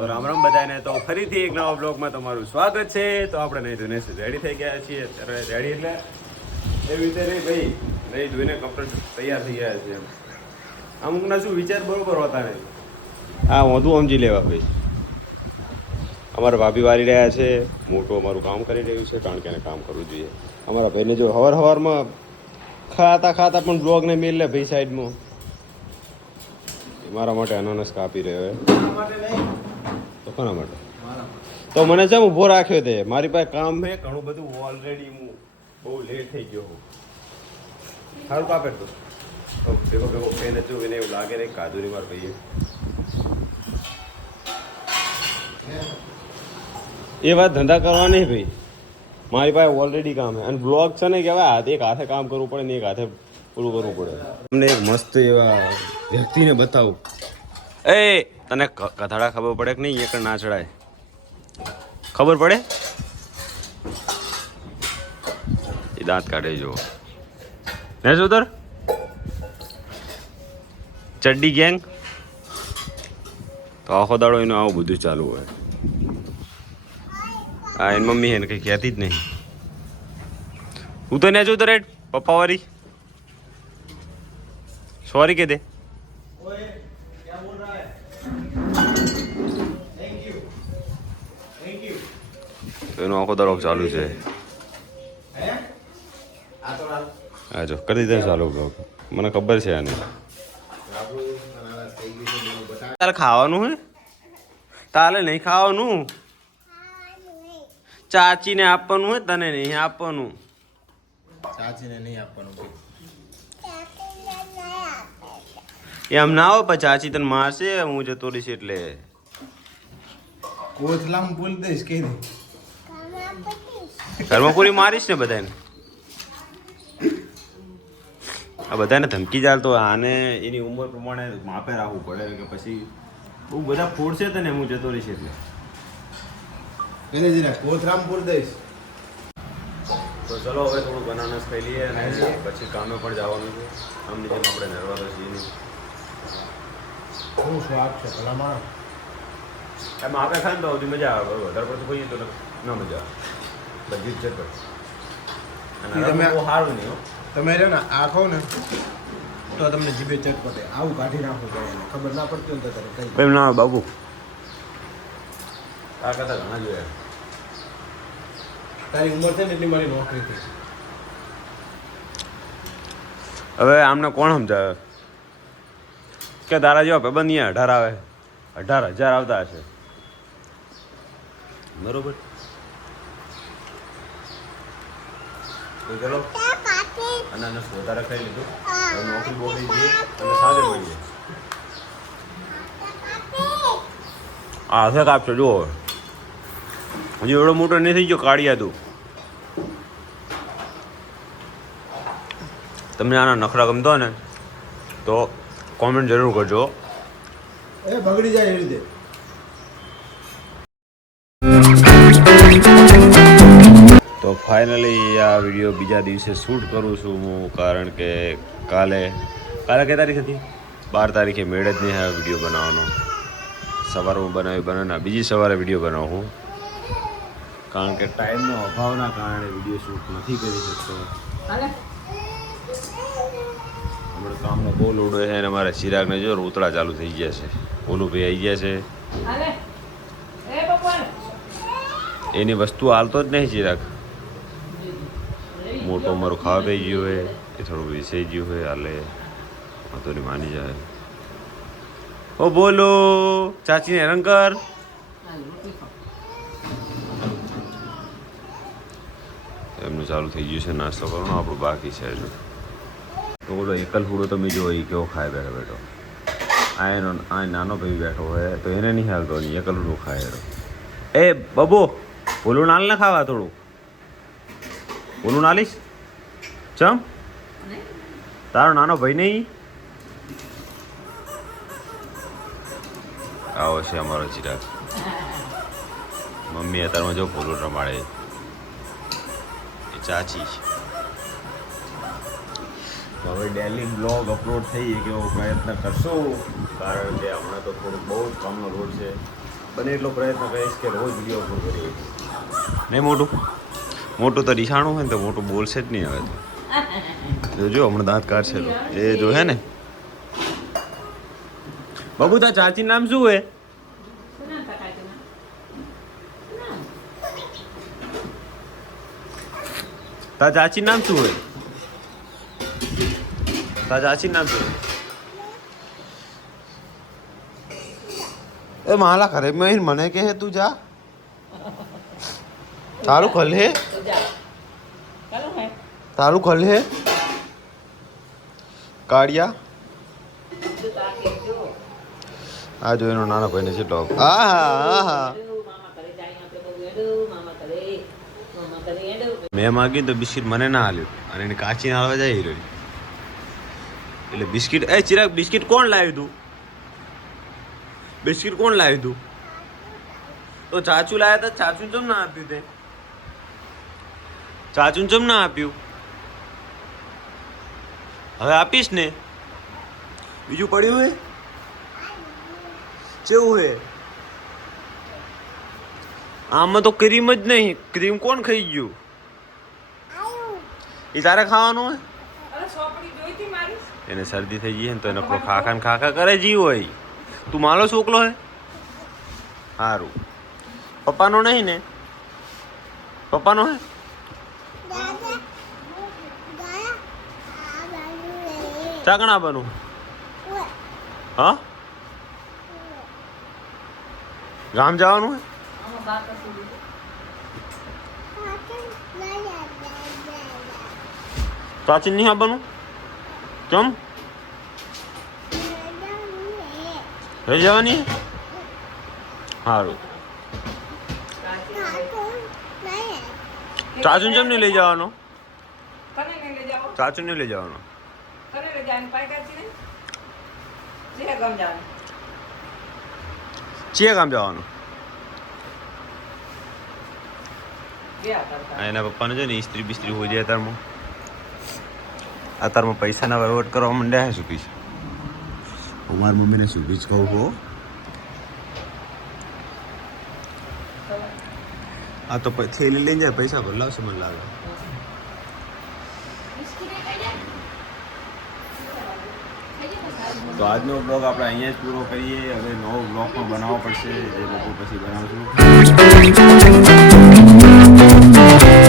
તો રામ રામ બધાને. તો ફરીથી એક નવા બ્લોગમાં તમારું સ્વાગત છે. તો આપણે નહીં ધોઈને રેડી થઈ ગયા છીએ. અત્યારે રેડી એટલે એવી રીતે નહીં ભાઈ, નહીં ધોઈને કપડાં તૈયાર થઈ ગયા છે. એમ અમુકના શું વિચાર બરોબર હોતા નહીં. હા વધુ સમજી લેવા ભાઈ. અમારા ભાભી વારી રહ્યા છે, મોટું અમારું કામ કરી રહ્યું છે, કારણ કે એને કામ કરવું જોઈએ. અમારા ભાઈને જો હવારમાં ખાતા પણ બ્લોગને મેલ લે ભાઈ સાઈડમાં. મારા માટે અનાનસ કાપી રહ્યો તો કોના માટે? તો મને છે ઊભો રાખ્યો તે. મારી પાસે કામ છે ઘણું બધું, ઓલરેડી હું બહુ લેટ થઈ ગયો હું. સારું કાપે તો ભેગો ભેગો ફેન હતું એને એવું લાગે નહીં કાધું નહીં મારા ભાઈએ. એ વાત ધંધા કરવા નહીં ભાઈ, મારી પાસે ઓલરેડી કામ છે. અને બ્લોગ છે ને કે હવે એક હાથે કામ કરવું પડે ને એક હાથે પૂરું કરવું પડે. તમને એક મસ્ત એવા વ્યક્તિને બતાવું. એ તને કથાડા ખબર પડે કે નહીં? એક ના ચડાય ખબર પડે? એ દાંત કાઢે જો ને સુધર ચડ્ડી ગેંગ. તો આખો દાડો એનું આવું બધું ચાલુ હોય. હા એની મમ્મી એને કંઈ કહેતી જ નહીં. હું તો ને જોતો રે પપ્પા વાળી सॉरी कह दे. तो एनो आखो दाड़ो चालू है. हाँ जो कर दीधे चालू ब्लॉग. મને ખબર છે આને. તારે ખાવાનું હે? તાલે નહીં ખાવાનું. ચાચીને આપવાનું હે, તને નહીં આપવાનું. ચાચીને નહીં આપવાનું. એમ ના હોય પછી ચાચી તને મારશે હું જતો રહીશ એટલે. કોથલામ બોલ દઈશ કે ઘરમાં પૂરી મારીશ ને બધાને. આ બધાને ધમકી ચાલતો આને એની ઉંમર પ્રમાણે માપે રાખવું પડે કે પછી બહુ બધા ફોડશે તને હું જતો રહીશ એટલે. એને જીરા કોથરામ બોલ દઈશ. તો ચલો હવે થોડું બનાનસ ખાઈ લઈએ અને પછી કામે પણ જવાનું છે. આમની જેમ આપણે નરવા છીએ નહીં. શું સ્વાદ છે ભલામાં? એમ આપણે ખાય ને તો સૌથી મજા આવે. વધારે પડતું ખાઈએ તો ના મજા આવે. બધી જ છે અને બહુ સારું નહીં. તમે રહ્યો ને આ ખાઓ ને તો તમને જીભે ચટપટે આવું કાઢી નાખવું પડે. એને ખબર ના પડતી હોય તો તારે કઈ એમ ના બાબુ આ કરતા ઘણા જોયા. તારી ઉંમર છે ને એટલી મારી નોકરી થઈ. હવે આમને કોણ સમજાવે કે તારા જેવા ભાઈબંધ અહીંયા 18 આવે, 18,000 આવતા હશે બરોબર. તો ચલો અનાનસ વધારે ખાઈ લીધું. હવે નોકરી બોકરી જઈએ અને સાંજે મળીએ. આ હાથે કાપશો જુઓ. હજી એવડો મોટો નહીં થઈ ગયો કાઢિયા તું. તમને આના નખરા ગમતો ને તો કોમેન્ટ જરૂર કરજો. એ બગડી જાય એ રીતે. તો ફાઇનલી આ વિડીયો બીજા દિવસે શૂટ કરું છું હું, કારણ કે કાલે કઈ તારીખ હતી? 12 તારીખે મેળ જ નહીં આ વિડીયો બનાવવાનો. સવારે હું બનાવી બીજી સવારે વિડીયો બનાવું, કારણ કે ટાઈમનો અભાવના કારણે વિડીયો શૂટ નથી કરી શકતો. હમણાં કામનો બહુ લોડ હોય છે અને મારા ચિરાગને જો રોતડા ચાલુ થઈ ગયા છે. ઓલું ભાઈ આવી ગયા છે, એની વસ્તુ હાલતો જ નહીં ચિરાગ. મોટો મારું ખાવા પી ગયું હોય, એ થોડુંક વિસાઈ ગયું હોય, હાલે તો માની જાય. ઓ બોલો ચાચીને હેરાન કર. એમનું ચાલુ થઈ ગયું છે નાસ્તો કરવાનો, આપણું બાકી છે હજુ. તો બોલો એકલ ફૂડો તમે જો એ કેવો ખાય બેઠો બેઠો. આ નાનો ભાઈ બેઠો હોય તો એને નહીં હાલતો, નહીં એકલ ફૂડું ખાય. એ બબો ઓલું નાલ ને ખાવા થોડું ઓલું નાલીશ. ચમ તારો નાનો ભાઈ નહીં આવો છે અમારો ચિરાગ. મમ્મી અત્યારમાં જો ફૂલું રમાડે. એ ચાચી હવે ડેલી બ્લોગ અપલોડ થઈ એવો પ્રયત્ન કરશો, કારણ કે હમણાં તો થોડુંક બહુ જ કામનો રોડ છે. બને એટલો પ્રયત્ન કરીશ કે રોજ વિડીયો અપલોડ કરીએ. નહીં મોટું તો રિસાણું હોય ને તો મોટું બોલશે જ નહીં હવે તો જોજો હમણાં દાંત કાઢશે તો એ જો હે ને બાબુ તાર ચાચી નામ શું હે તાર ચાચી નામ શું હે તાર ચાચી નામ શું એ માલા ખરે મેં મને કે તું જા તારું ખલ હે તારું ખલ હે કાળિયા આ જો એનો નાનો ભાઈને છે ટોપ મેં માગી તો બિસ્કિટ મને ના આલ્યું અને એને કાચી ના આવવા જાય રહ્યો એટલે બિસ્કિટ એ ચિરાગ બિસ્કિટ કોણ લાવ્યું તું બિસ્કિટ કોણ લાવ્યું તું તો ચાચુ લાવ્યા હતા ચાચુ ચમ ના આપ્યું તે ચાચુ ચમ ના આપ્યું હવે આપીશ ને બીજું પડ્યું હે કેવું હે આમાં તો ક્રીમ જ નહીં ક્રીમ કોણ ખાઈ ગયું એ તારે ખાવાનું હે એને શરદી થઈ ગઈ ને તો એને ખાખા કરે જી હોય તું માલો છોકલો હે સારું પપ્પાનો નહીં ને પપ્પાનો હે ચાકણા બનું હા ગામ જવાનું હે ચાચી નહીં આવવાનું કેમ રહી જવાની સારું ચાચુને કેમ નહીં લઈ જવાનો ચાચુ નહીં લઈ જવાનો ચિયા ગામ જવાનું એના પપ્પાને જો ને ઇસ્ત્રી બિસ્ત્રી હોય જાય અત્યારમાં પૈસાના વહીવટ કરવા માંડ્યા હે સુખી હું મારી મમ્મીને સુખી જ કહું હો આ તો થેલી લઈને જાય પૈસા ભર લાવશે મને લાગે તો આજનો બ્લોગ આપણે અહીંયા જ પૂરો કરીએ હવે નવો બ્લોગ પણ બનાવવો પડશે જે લોકો પછી બનાવશું